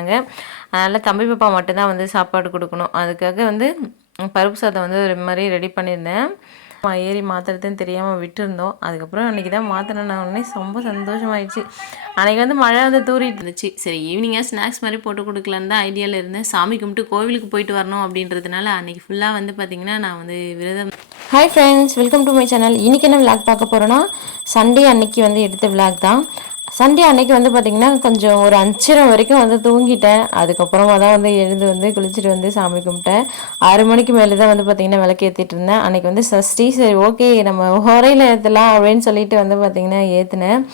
அதனால் தம்பி பாப்பா மட்டும்தான் வந்து சாப்பாடு கொடுக்கணும். அதுக்காக வந்து பருப்பு சாதம் வந்து ஒரு மாதிரி ரெடி பண்ணியிருந்தேன். ஏறி மாற்றுறதுன்னு தெரியாமல் விட்டுருந்தோம். அதுக்கப்புறம் அன்றைக்கி தான் மாற்றின உடனே ரொம்ப சந்தோஷமாயிடுச்சு. அன்றைக்கி வந்து மழை வந்து தூரிட்டு இருந்துச்சு. சரி ஈவினிங்காக ஸ்நாக்ஸ் மாதிரி போட்டு கொடுக்கலான்னு தான் ஐடியாவில் இருந்தேன். சாமி கும்பிட்டு கோவிலுக்கு போயிட்டு வரணும் அப்படின்றதுனால அன்றைக்கி ஃபுல்லாக வந்து பார்த்திங்கன்னா நான் வந்து விரதம் hi friends welcome to my channel இன்றைக்கி என்ன விளாக் பார்க்க போகிறோன்னா சண்டே அன்னைக்கு வந்து எடுத்த விளாக் தான். சண்டே அன்னைக்கு வந்து பார்த்திங்கன்னா கொஞ்சம் ஒரு அஞ்சரை வரைக்கும் வந்து தூங்கிட்டேன். அதுக்கப்புறமா தான் வந்து எழுந்து வந்து குளிச்சுட்டு வந்து சாமி கும்பிட்டேன். ஆறு மணிக்கு மேலே தான் வந்து பார்த்திங்கன்னா விளக்கு ஏற்றிட்டு இருந்தேன். அன்றைக்கி வந்து சஷ்டி. சரி ஓகே நம்ம ஹோரையில் ஏற்றலாம் அப்படின்னு சொல்லிட்டு வந்து பார்த்திங்கன்னா ஏற்றினேன்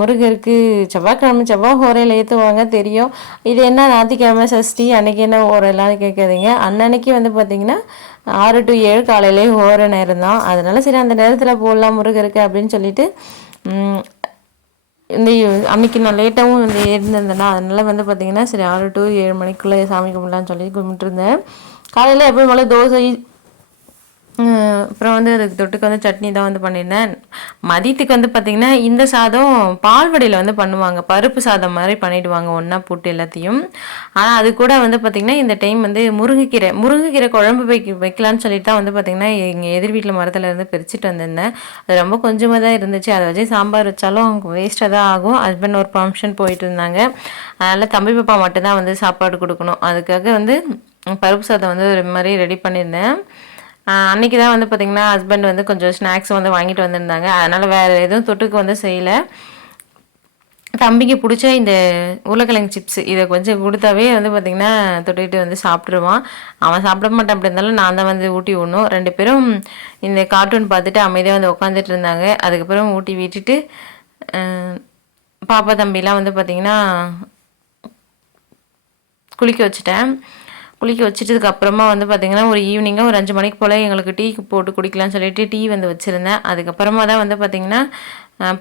முருகருக்கு செவ்வாய்க்கிழமை செவ்வாய் ஹோரையில் ஏற்றுவாங்க தெரியும். இது என்ன ஞாயிற்றுக்கிழமை சஷ்டி? அன்னைக்கு என்ன ஹோரெல்லாம் கேட்காதீங்க. அன்னன்னைக்கு வந்து பார்த்திங்கன்னா ஆறு டு ஏழு காலையிலே ஹோர நேரம் தான். அதனால சரி அந்த நேரத்தில் போடலாம் முருகருக்கு அப்படின்னு சொல்லிட்டு இந்த அன்னைக்கு நான் லேட்டாகவும் வந்து இருந்திருந்தேன்னா அதனால வந்து பார்த்தீங்கன்னா சரி ஆறு டு ஏழு மணிக்குள்ளே சாமி கும்பிடலான்னு சொல்லி கும்பிட்டுருந்தேன். காலையில் எப்பவும் போல தோசை அப்புறம் வந்து அதுக்கு தொட்டுக்கு வந்து சட்னி தான் வந்து பண்ணியிருந்தேன். மதியத்துக்கு வந்து பார்த்திங்கன்னா இந்த சாதம் பால்வடையில் வந்து பண்ணுவாங்க. பருப்பு சாதம் மாதிரி பண்ணிவிடுவாங்க ஒன்றா போட்டு எல்லாத்தையும். ஆனால் அது கூட வந்து பார்த்திங்கன்னா இந்த டைம் வந்து முருங்கைக்கீரை முருங்கைக்கீரை குழம்பு வைக்க வைக்கலான்னு சொல்லிட்டு தான் வந்து பார்த்திங்கன்னா எங்கள் எதிர் வீட்டில் மரத்தில் இருந்து பிரிச்சுட்டு வந்திருந்தேன். அது ரொம்ப கொஞ்சமாக தான் இருந்துச்சு. அதை வச்சு சாம்பார் வச்சாலும் வேஸ்ட்டாக தான் ஆகும். ஹஸ்பண்ட் ஒரு ஃபங்க்ஷன் போயிட்டு இருந்தாங்க. அதனால் தம்பி பாப்பா மட்டும்தான் வந்து சாப்பாடு கொடுக்கணும். அதுக்காக வந்து பருப்பு சாதம் வந்து ஒரு மாதிரி ரெடி பண்ணியிருந்தேன். அன்னைக்கு தான் வந்து பார்த்திங்கன்னா ஹஸ்பண்ட் வந்து கொஞ்சம் ஸ்நாக்ஸ் வந்து வாங்கிட்டு வந்திருந்தாங்க. அதனால் வேறு எதுவும் தொட்டுக்கு வந்து செய்யலை. தம்பிக்கு பிடிச்ச இந்த உருளைக்கிழங்கு சிப்ஸ் இதை கொஞ்சம் கொடுத்தாவே வந்து பார்த்திங்கன்னா தொட்டுக்கிட்டு வந்து சாப்பிட்ருவான் அவன் சாப்பிட மாட்டான். அப்படி இருந்தாலும் நான் தான் வந்து ஊட்டி விடணும். ரெண்டு பேரும் இந்த கார்ட்டூன் பார்த்துட்டு அமைதியாக வந்து உட்காந்துட்டு இருந்தாங்க. அதுக்கப்புறம் ஊட்டி விட்டுட்டு பாப்பா தம்பிலாம் வந்து பார்த்திங்கன்னா குளிக்க வச்சுட்டேன். குளிக்க வச்சுட்டதுக்கு அப்புறமா வந்து பார்த்திங்கன்னா ஒரு ஈவினிங்காக ஒரு அஞ்சு மணிக்கு போல் எங்களுக்கு டீ போட்டு குடிக்கலாம்னு சொல்லிட்டு டீ வந்து வச்சுருந்தேன். அதுக்கப்புறமா தான் வந்து பார்த்திங்கன்னா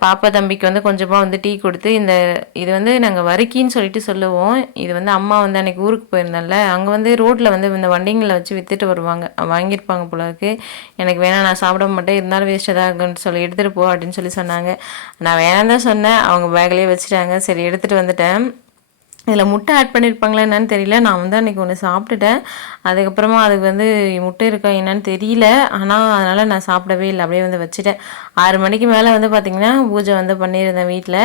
பாப்பா தம்பிக்கு வந்து கொஞ்சமாக வந்து டீ கொடுத்து இந்த இது வந்து நாங்கள் வரிக்கின்னு சொல்லிட்டு சொல்லுவோம். இது வந்து அம்மா வந்து அன்றைக்கி ஊருக்கு போயிருந்தேன்ல அங்கே வந்து ரோட்டில் வந்து இந்த வண்டிங்களில் வச்சு விற்றுட்டு வருவாங்க. வாங்கியிருப்பாங்க போலருக்கு. எனக்கு வேணாம் நான் சாப்பிட மாட்டேன் இருந்தாலும் வேஸ்ட்டாக தான் இருக்குன்னு சொல்லி எடுத்துகிட்டு போ அப்படின்னு சொல்லி சொன்னாங்க. நான் வேணாம் தான் சொன்னேன். அவங்க பேக்லேயே வச்சுட்டாங்க. சரி எடுத்துகிட்டு வந்துட்டேன். இதில் முட்டை ஆட் பண்ணியிருப்பாங்களா என்னன்னு தெரியல. நான் வந்து அன்றைக்கி ஒன்று சாப்பிட்டுட்டேன். அதுக்கப்புறமா அதுக்கு வந்து முட்டை இருக்கா என்னன்னு தெரியல. ஆனால் அதனால் நான் சாப்பிடவே இல்லை. அப்படியே வந்து வச்சுட்டேன். ஆறு மணிக்கு மேலே வந்து பார்த்திங்கன்னா பூஜை வந்து பண்ணியிருந்தேன் வீட்டில்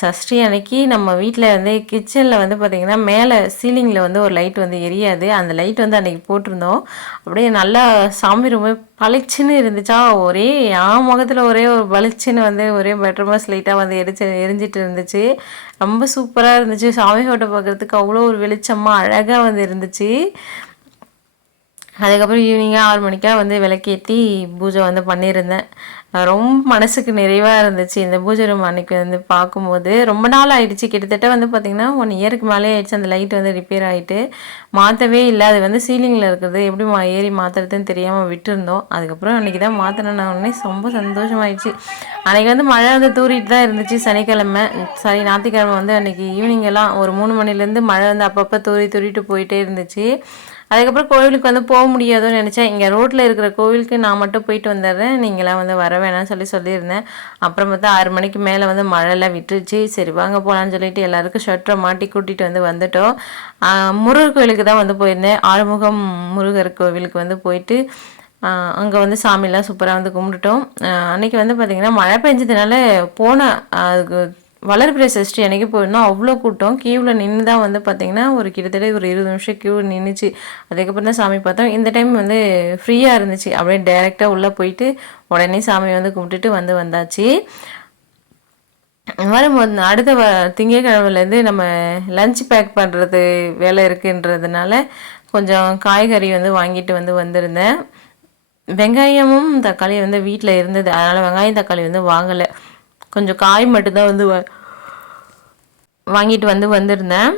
சஷ்டி அன்னைக்கு நம்ம வீட்டில் வந்து கிச்சனில் வந்து பார்த்திங்கன்னா மேலே சீலிங்கில் வந்து ஒரு லைட் வந்து எரியாது. அந்த லைட் வந்து அன்றைக்கி போட்டிருந்தோம். அப்படியே நல்லா சாமி ரொம்ப பளிச்சுன்னு இருந்துச்சா? ஒரே என் முகத்தில் ஒரே ஒரு பளிச்சுன்னு வந்து ஒரே பெட்ரூமஸ் லைட்டாக வந்து எரிச்சு எரிஞ்சிட்டு இருந்துச்சு. ரொம்ப சூப்பராக இருந்துச்சு. சாமி ஃபோட்டோ பார்க்குறதுக்கு அவ்வளோ ஒரு வெளிச்சமாக அழகாக வந்து இருந்துச்சு. அதுக்கப்புறம் ஈவினிங்காக ஆறு மணிக்காக வந்து விளக்கேற்றி பூஜை வந்து பண்ணியிருந்தேன். ரொம்ப மனசுக்கு நிறைவாக இருந்துச்சு. இந்த பூஜை ரூம் அன்னைக்கு வந்து பார்க்கும்போது ரொம்ப நாள் ஆயிடுச்சு. கிட்டத்தட்ட வந்து பார்த்திங்கன்னா ஒன் இயருக்கு மேலே ஆயிடுச்சு. அந்த லைட் வந்து ரிப்பேர் ஆகிட்டு மாற்றவே இல்லை. அது வந்து சீலிங்கில் இருக்கிறது. எப்படி மா ஏறி மாற்றுறதுன்னு தெரியாமல் விட்டுருந்தோம். அதுக்கப்புறம் அன்றைக்கி தான் மாற்றினேன் உடனே ரொம்ப சந்தோஷமாயிடுச்சு. அன்றைக்கி வந்து மழை வந்து தூரிட்டு தான் இருந்துச்சு சனிக்கிழமை. சரி ஞாயிற்றுக்கிழமை வந்து அன்றைக்கி ஈவினிங் எல்லாம் ஒரு மூணு மணிலேருந்து மழை வந்து அப்பப்போ தூரி தூரிட்டு போயிட்டே இருந்துச்சு. அதுக்கப்புறம் கோவிலுக்கு வந்து போக முடியாதோன்னு நினச்சேன். இங்கே ரோட்டில் இருக்கிற கோவிலுக்கு நான் மட்டும் போயிட்டு வந்துடுறேன். நீங்களாம் வந்து வர வேணாம்னு சொல்லி சொல்லியிருந்தேன். அப்புறம் பார்த்தா ஆறு மணிக்கு மேலே வந்து மழைலாம் விட்டுருச்சு. சரி வாங்க போகலான்னு சொல்லிட்டு எல்லாருக்கும் ஷர்ட்டை மாட்டி கூட்டிகிட்டு வந்து வந்துட்டோம். முருகர் கோவிலுக்கு தான் வந்து போயிருந்தேன். ஆறுமுகம் முருகர் கோவிலுக்கு வந்து போயிட்டு அங்கே வந்து சாமிலாம் சூப்பராக வந்து கும்பிட்டுட்டோம். அன்றைக்கி வந்து பார்த்திங்கன்னா மழை பெஞ்சதுனால போன அதுக்கு வளர்பிறை சஷ்டி அன்றைக்கி போயிருந்தோம் அவ்வளோ கூட்டம். கியூவில் நின்று தான் வந்து பார்த்திங்கன்னா ஒரு கிட்டத்தட்ட ஒரு இருபது நிமிஷம் கியூ நின்றுச்சு அதுக்கப்புறம் தான் சாமி பார்த்தோம். இந்த டைம் வந்து ஃப்ரீயாக இருந்துச்சு. அப்படியே டைரெக்டாக உள்ளே போயிட்டு உடனே சாமி வந்து கும்பிட்டுட்டு வந்து வந்தாச்சு. வரும்போது அடுத்த வ திங்கக்கிழமைலேருந்து நம்ம லஞ்ச் பேக் பண்ணுறது வேலை இருக்குன்றதுனால கொஞ்சம் காய்கறி வந்து வாங்கிட்டு வந்து வந்திருந்தேன். வெங்காயமும் தக்காளியும் வந்து வீட்டில் இருந்தது. அதனால் வெங்காயம் தக்காளி வந்து வாங்கலை. கொஞ்சம் காய் மட்டும்தான் வந்து வாங்கிட்டு வந்து வந்திருந்தேன்.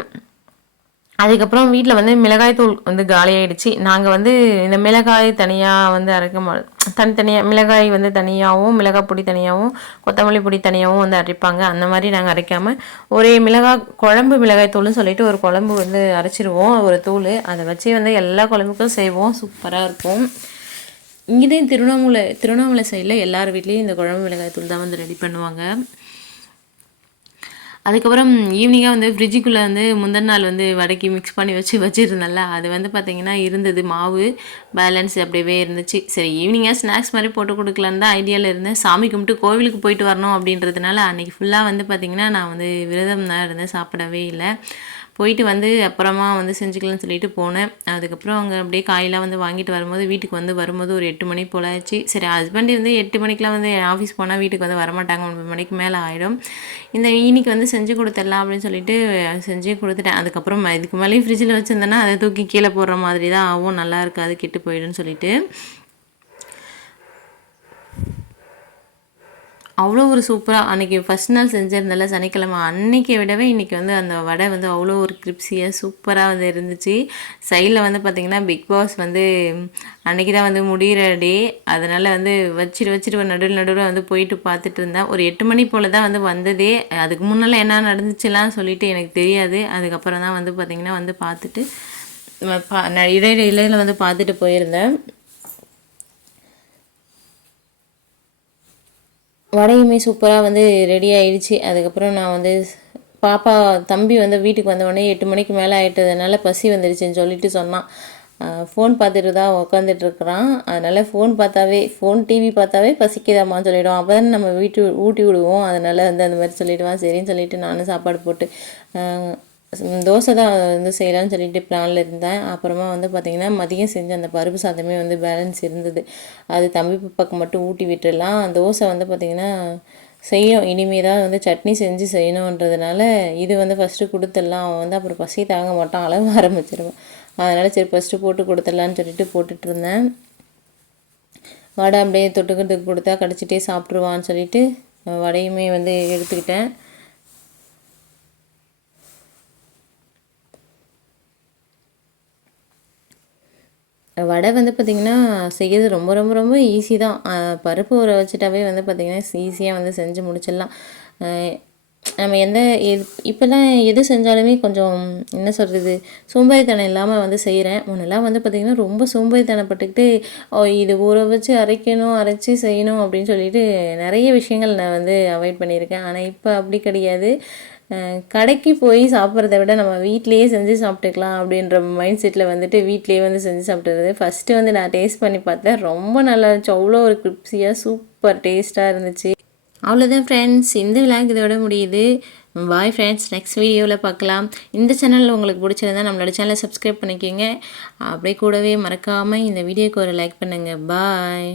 அதுக்கப்புறம் வீட்டில் வந்து மிளகாய் தூள் வந்து காலியாயிடுச்சு. நாங்கள் வந்து இந்த மிளகாய் தனியாக வந்து அரைக்க மா தனித்தனியாக மிளகாய் வந்து தனியாகவும் மிளகாய் பொடி தனியாகவும் கொத்தமல்லி பொடி தனியாகவும் வந்து அரைப்பாங்க. அந்த மாதிரி நாங்கள் அரைக்காமல் ஒரே மிளகாய் குழம்பு மிளகாய் தூள்னு சொல்லிட்டு ஒரு குழம்பு வந்து அரைச்சிருவோம். ஒரு தூள். அதை வச்சு வந்து எல்லா குழம்புக்கும் செய்வோம். சூப்பராக இருக்கும். இங்கே திருவண்ணாமலை திருவண்ணாமலை சைடில் எல்லார் வீட்லேயும் இந்த குழம்பு மிளகாய் தூள் தான் வந்து ரெடி பண்ணுவாங்க. அதுக்கப்புறம் ஈவினிங்காக வந்து ஃப்ரிட்ஜுக்குள்ளே வந்து முந்தின நாள் வந்து வடக்கி மிக்ஸ் பண்ணி வச்சு வச்சுருந்தேன்ல அது வந்து பார்த்திங்கன்னா இருந்தது மாவு பேலன்ஸ் அப்படியே இருந்துச்சு. சரி ஈவினிங்காக ஸ்நாக்ஸ் மாதிரி போட்டு கொடுக்கலான்னு தான் ஐடியாவில் இருந்தேன். சாமி கும்பிட்டு கோவிலுக்கு போயிட்டு வரணும் அப்படின்றதுனால அன்றைக்கி ஃபுல்லாக வந்து பார்த்திங்கன்னா நான் வந்து விரதம் தான் இருந்தேன் சாப்பிடவே இல்லை. போயிட்டு வந்து அப்புறமா வந்து செஞ்சுக்கலாம்னு சொல்லிட்டு போனேன். அதுக்கப்புறம் அவங்க அப்படியே காயெல்லாம் வந்து வாங்கிட்டு வரும்போது வீட்டுக்கு வந்து வரும்போது ஒரு எட்டு மணி போல் ஆச்சு. சரி ஹஸ்பண்ட் வந்து எட்டு மணிக்கெலாம் வந்து ஆஃபீஸ் போனால் வீட்டுக்கு வந்து வரமாட்டாங்க. ஒன்பது மணிக்கு மேலே ஆகிடும் இந்த இன்னைக்கு வந்து செஞ்சு கொடுத்துடலாம் அப்படின்னு சொல்லிட்டு செஞ்சு கொடுத்துட்டேன். அதுக்கப்புறம் இதுக்கு மேலேயும் ஃப்ரிட்ஜில் வச்சுருந்தேன்னா அதை தூக்கி கீழே போடுற மாதிரி தான் ஆகும். நல்லா இருக்காது கெட்டு போயிடும்னு சொல்லிட்டு. அவ்வளோ ஒரு சூப்பராக அன்றைக்கி ஃபஸ்ட் நாள் செஞ்சுருந்தல சனிக்கிழமை அன்னைக்கு விடவே இன்றைக்கி வந்து அந்த வடை வந்து அவ்வளோ ஒரு கிரிப்ஸியாக சூப்பராக வந்து இருந்துச்சு. சைடில் வந்து பார்த்திங்கன்னா பிக் பாஸ் வந்து அன்றைக்கி தான் வந்து முடிகிற டே அதனால் வந்து வச்சுட்டு வச்சுட்டு நடுவில் நடுவில் வந்து போயிட்டு பார்த்துட்டு இருந்தேன். ஒரு எட்டு மணி போல் தான் வந்து வந்ததே. அதுக்கு முன்னால் என்ன நடந்துச்சுலாம் சொல்லிட்டு எனக்கு தெரியாது. அதுக்கப்புறம் தான் வந்து பார்த்திங்கன்னா வந்து பார்த்துட்டு பா இடையில இடையில வந்து பார்த்துட்டு போயிருந்தேன். வடையுமே சூப்பராக வந்து ரெடி ஆகிடுச்சி அதுக்கப்புறம் நான் வந்து பாப்பா தம்பி வந்து வீட்டுக்கு வந்த உடனே எட்டு மணிக்கு மேலே ஆகிட்டதுனால பசி வந்துடுச்சுன்னு சொல்லிட்டு சொன்னான். ஃபோன் பார்த்துட்டு தான் உக்காந்துட்டுருக்குறான் அதனால் ஃபோன் பார்த்தாவே ஃபோன் டிவி பார்த்தாவே பசிக்குதாம்மான்னு சொல்லிவிடுவோம் அப்போ தான் நம்ம வீட்டு ஊட்டி விடுவோம். அதனால் வந்து அந்த மாதிரி சொல்லிவிடுவான் சரின்னு சொல்லிவிட்டு நானும் சாப்பாடு போட்டு தோசை தான் வந்து செய்யலாம்னு சொல்லிட்டு பிளானில் இருந்தேன். அப்புறமா வந்து பார்த்திங்கன்னா மதியம் செஞ்ச அந்த பருப்பு சாதமே வந்து பேலன்ஸ் இருந்தது. அது தம்பி பக்கம் மட்டும் ஊட்டி விட்டுடலாம். தோசை வந்து பார்த்திங்கன்னா செய்யணும். இனிமே தான் வந்து சட்னி செஞ்சு செய்யணுன்றதுனால இது வந்து ஃபஸ்ட்டு கொடுத்துடலாம். அவன் வந்து அப்புறம் பசி தாங்க மாட்டான். அளவு ஆரம்பிச்சிருவான். அதனால் சரி ஃபஸ்ட்டு போட்டு கொடுத்துடலான்னு சொல்லிட்டு போட்டுட்டு இருந்தேன். வடை அப்படியே தொட்டுக்கிறதுக்கு கொடுத்தா கடிச்சிட்டே சாப்பிட்ருவான்னு சொல்லிட்டு வடையுமே வந்து எடுத்துக்கிட்டேன். வடை வந்து பார்த்திங்கன்னா செய்கிறது ரொம்ப ரொம்ப ரொம்ப ஈஸி தான். பருப்பு ஊற வச்சுட்டாவே வந்து பார்த்திங்கன்னா ஈஸியாக வந்து செஞ்சு முடிச்சிடலாம். நம்ம எந்த எது இப்போல்லாம் எது செஞ்சாலுமே கொஞ்சம் என்ன சொல்கிறது சோம்பேறித்தனம் இல்லாமல் வந்து செய்கிறேன் முன்னெல்லாம் வந்து பார்த்திங்கன்னா ரொம்ப சோம்பேறித்தனப்பட்டுக்கிட்டு இது ஊற வச்சு அரைக்கணும் அரைச்சி செய்யணும் அப்படின்னு சொல்லிட்டு நிறைய விஷயங்கள் நான் வந்து அவாய்ட் பண்ணியிருக்கேன். ஆனால் இப்போ அப்படி கிடையாது. கடைக்கு போய் சாப்பிட்றத விட நம்ம வீட்லேயே செஞ்சு சாப்பிட்டுக்கலாம் அப்படின்ற மைண்ட் செட்டில் வந்துட்டு வீட்லேயே வந்து செஞ்சு சாப்பிட்றது. ஃபஸ்ட்டு வந்து நான் டேஸ்ட் பண்ணி பார்த்தேன். ரொம்ப நல்லா இருந்துச்சு. அவ்வளோ ஒரு கிரிப்ஸியாக சூப்பர் டேஸ்ட்டாக இருந்துச்சு. அவ்வளோதான் ஃப்ரெண்ட்ஸ் இந்த விழாக்கு இதோட முடியுது. பாய் ஃப்ரெண்ட்ஸ் நெக்ஸ்ட் வீடியோவில் பார்க்கலாம். இந்த சேனலில் உங்களுக்கு பிடிச்சிருந்தா நம்மளோட சேனலை சப்ஸ்கிரைப் பண்ணிக்கோங்க. அப்படியே கூடவே மறக்காமல் இந்த வீடியோக்கு ஒரு லைக் பண்ணுங்கள் பாய்